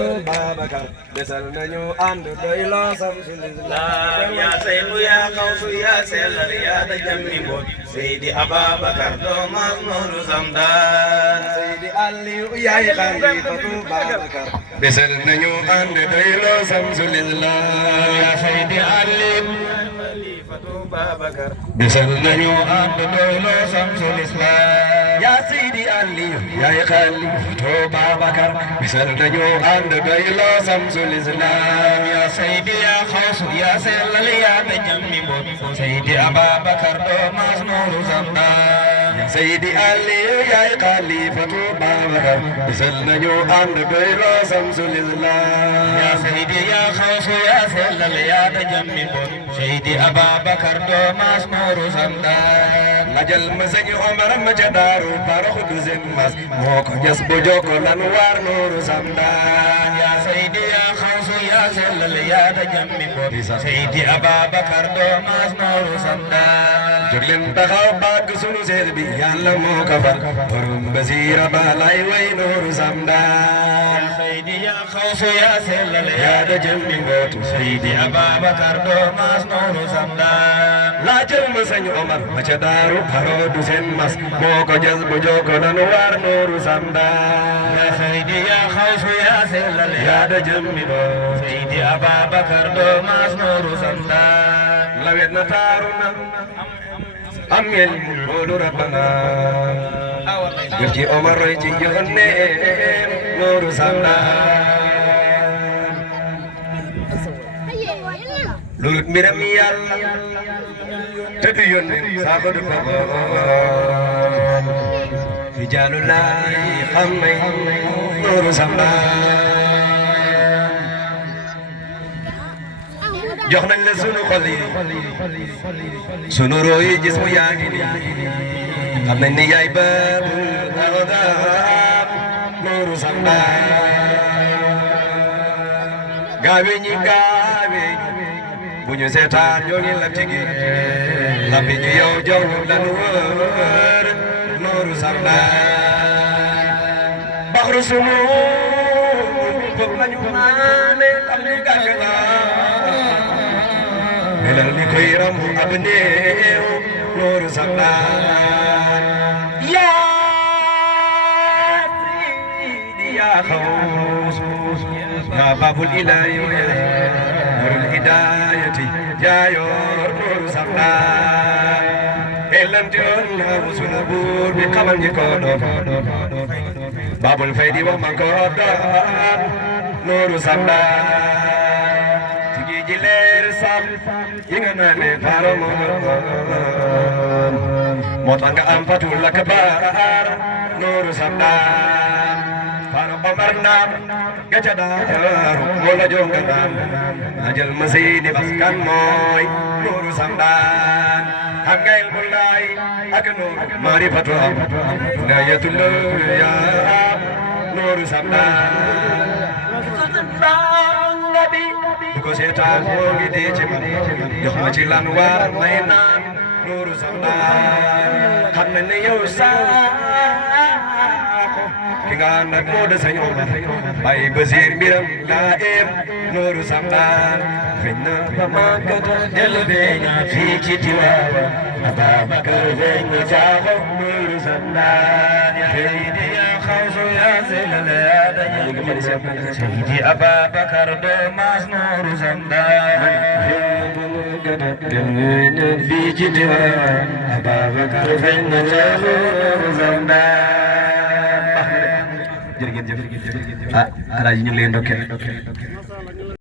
Fatou Babacar desal nañu ànd doy loo samsul islam ya Seydu ya Xawsu ya sellal ya da jammi mboot Seydi Ababacar doomas Nooru Zamdaan Seydi Aliou yaay xalifatu Babacar desal nañu ànd doy loo samsul islam ya Seydi Aliou xalifatu Babacar desal nañu ànd doy loo samsul islam ya Seydi Aliou yaay xalifatu Babacar desal nañu ànd doy loo samsul islam ya Seydi ya Xawsu ya sellal ya da jammi mboot Seydi Ababacar doomas Nooru Zamdaan ya Seydi Aliou yaay xalifatu Babacar desal nañu ànd doy loo samsul islam ya Seydi ya Xawsu ya sellal ya da jammi mboot Seydi Ababacar doomas Nooru Zamdaan lajal ma sëñ Omar ma ca daaru Bara Xudusin mas moo ko jas bu jokko lan war Nooru Zamdaan ya Seydi ya Xawsu ya sellal ya da jammi mboot Seydi Ababacar doomas Nooru Zamdaan jóg leen taxaw bàgg sunu seet bi Yàlla moo ko far borom basiira ba lay way Nooru Zamdaan ya Seydi ya Xawsu ya sellal ya yaa da jammi mboot Seydi Ababacar doomas Nooru Zamdaan laajal ma sëñ Omar ma ca daaru Bara Xudusin mas moo ko jas bu jokko lan war Nooru Zamdaan ya Seydi ya Xawsu ya sellal yaa da jammi mboot Seydi Ababacar doomas Nooru Zamdaan lawet na taaru na am ngeen loolu rabbana ngir ci Omar roy ci yónnee Nooru Zamdaan loolu mbiram Yàlla te du yónnee saako du ko rijaalu laay xam nañ Nooru Zamdaan jox nañ la sunu xol yi sunu roo yi gis mu yaa ngi nii xam nañ ni yaay baabul awdaab Nooru Zamdaan gaawe ñi gaawe bu ñu seetaan ñoo ngi lab ci gi labbi ñu yow jox ñu la nu wër Nooru Zamdaan baxru sumu bëgg nañu naane am ni gàgg la melal ni koy ramu ab néew Nooru Zamdaan yaa Seydi yaa Xawsu yaa Baabul Ilaahi Nuurul Hidaayati yaa yor Nooru Zamdaan elantiroon na sunu buur bi xamal ñi ko doon Baabul Faydi wax ma ko doon Nooru Zamdaan ji leer sam yi nga naan ne Bara moo tax nga am fatul akbar Nooru Zamdaan Bara Omar naam ga ca daaru moo la jonga daan ajal ma Seydi Baskan mooy Nooru Zamdaan xam nga ilmu laay ak Nooru maarifatu am nayatul yaa Nooru Zamdaan bu ko seetaan moo ngi dee ci man jox ma ci lan waar may naan Nooru Zamdaan xam na ne yow saako ki nga ànd ak moo de sañ Omar bay Basiir mbiram laa eem Nooru Zamdaan feeñ na ba màggata dellu feeña fii ci Tiwaawan Ababacar feeñ na saako Nooru Zamdaan Seydi ya Xawsu ya sellal ya da jammi Seydi Ababacar doomas Nooru Zamdaan fii ci Tiwaawan Ababacar feeñ na saako Nooru Zamdaan jërëjëf ah Alaaji ñu ngi lay ndokkeel